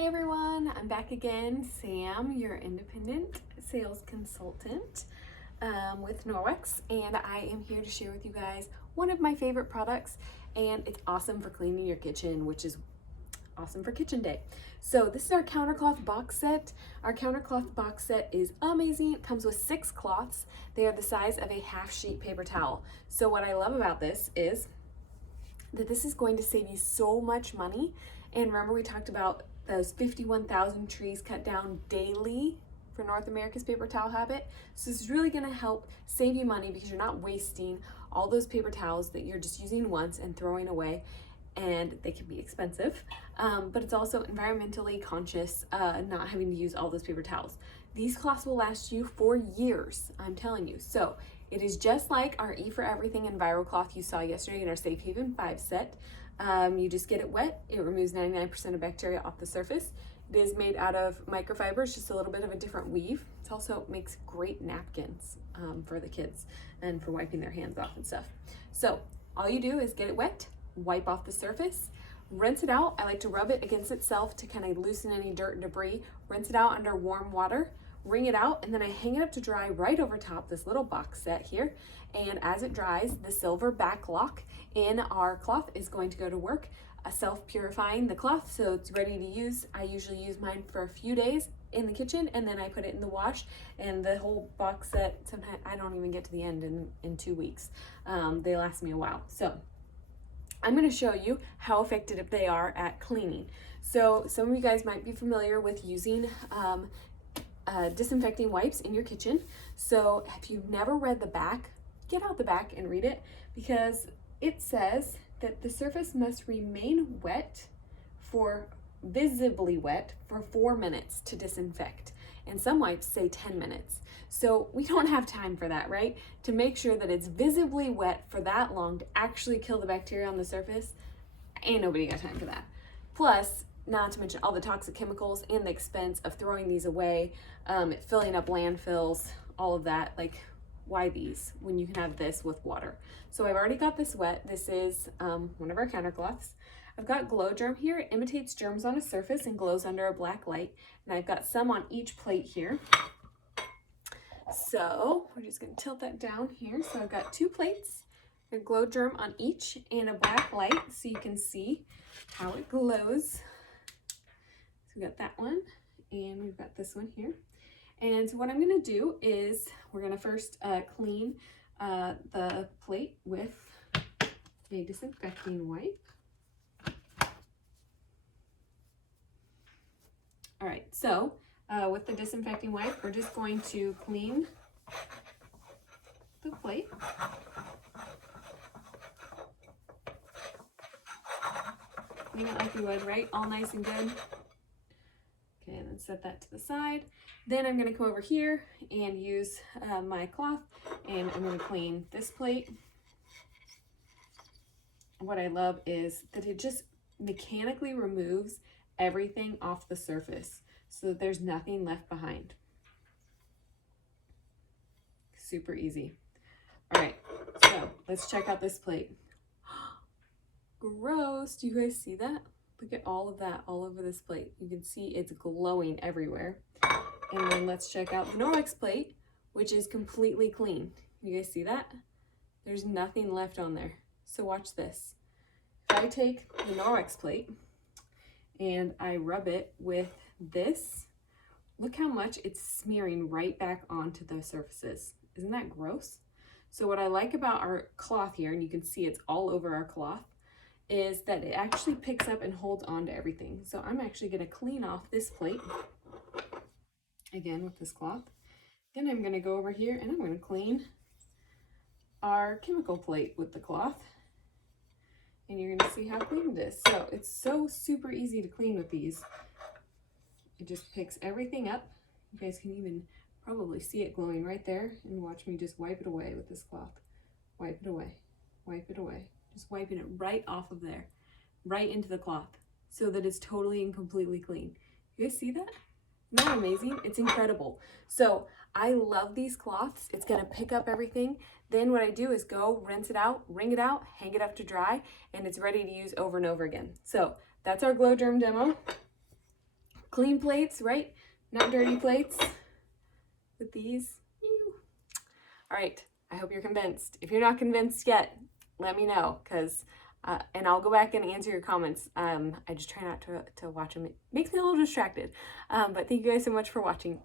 Hey everyone, I'm back again, Sam, your independent sales consultant with Norwex, and I am here to share with you guys one of my favorite products, and it's awesome for cleaning your kitchen, which is awesome for kitchen day. So this is our countercloth box set. Our countercloth box set is amazing. It comes with 6 cloths. They are the size of a half sheet paper towel. So what I love about this is that this is going to save you so much money. And remember, we talked about those 51,000 trees cut down daily for North America's paper towel habit. So this is really going to help save you money because you're not wasting all those paper towels that you're just using once and throwing away, and they can be expensive, but it's also environmentally conscious, not having to use all those paper towels. These cloths will last you for years, I'm telling you. So it is just like our E for Everything and Viral Cloth you saw yesterday in our Safe Haven 5 set. You just get it wet, it removes 99% of bacteria off the surface. It is made out of microfibers, just a little bit of a different weave. It also makes great napkins for the kids and for wiping their hands off and stuff. So all you do is get it wet, wipe off the surface, rinse it out. I like to rub it against itself to kind of loosen any dirt and debris, rinse it out under warm water, wring it out, and then I hang it up to dry right over top this little box set here. And as it dries, the silver back lock in our cloth is going to go to work, self-purifying the cloth so it's ready to use. I usually use mine for a few days in the kitchen, and then I put it in the wash, and the whole box set, sometimes I don't even get to the end in 2 weeks. They last me a while. So I'm going to show you how effective they are at cleaning. So some of you guys might be familiar with using disinfecting wipes in your kitchen. So if you've never read the back, get out the back and read it, because it says that the surface must remain wet visibly wet for 4 minutes to disinfect. And some wipes say 10 minutes. So we don't have time for that, right? To make sure that it's visibly wet for that long to actually kill the bacteria on the surface, ain't nobody got time for that. Plus, not to mention all the toxic chemicals and the expense of throwing these away, filling up landfills, all of that. Like, why these when you can have this with water? So I've already got this wet. This is one of our countercloths. I've got glow germ here. It imitates germs on a surface and glows under a black light. And I've got some on each plate here. So we're just going to tilt that down here. So I've got 2 plates, a glow germ on each, and a black light so you can see how it glows. So we got that one, and we've got this one here. And so what I'm going to do is we're going to first clean the plate with a disinfecting wipe. All right, so with the disinfecting wipe, we're just going to clean the plate. Clean it like you would, right? All nice and good. Okay, and then set that to the side. Then I'm going to come over here and use my cloth, and I'm going to clean this plate. What I love is that it just mechanically removes everything off the surface so that there's nothing left behind. Super easy. All right, so let's check out this plate. Gross. Do you guys see that? Look at all of that all over this plate. You can see it's glowing everywhere. And then let's check out the Norwex plate, which is completely clean. You guys see that? There's nothing left on there. So watch this. If I take the Norwex plate and I rub it with this, look how much it's smearing right back onto the surfaces. Isn't that gross? So what I like about our cloth here, and you can see it's all over our cloth, is that it actually picks up and holds on to everything. So I'm actually going to clean off this plate again with this cloth. Then I'm going to go over here and I'm going to clean our chemical plate with the cloth. And you're going to see how clean it is. So it's so super easy to clean with these. It just picks everything up. You guys can even probably see it glowing right there. And watch me just wipe it away with this cloth. Wipe it away. Wipe it away. Just wiping it right off of there, right into the cloth, so that it's totally and completely clean. You guys see that? Isn't that amazing? It's incredible. So I love these cloths. It's gonna pick up everything. Then what I do is go rinse it out, wring it out, hang it up to dry, and it's ready to use over and over again. So that's our glow germ demo. Clean plates, right? Not dirty plates with these. Ew. All right, I hope you're convinced. If you're not convinced yet, let me know, because and I'll go back and answer your comments. I just try not to watch them. It makes me a little distracted. But thank you guys so much for watching.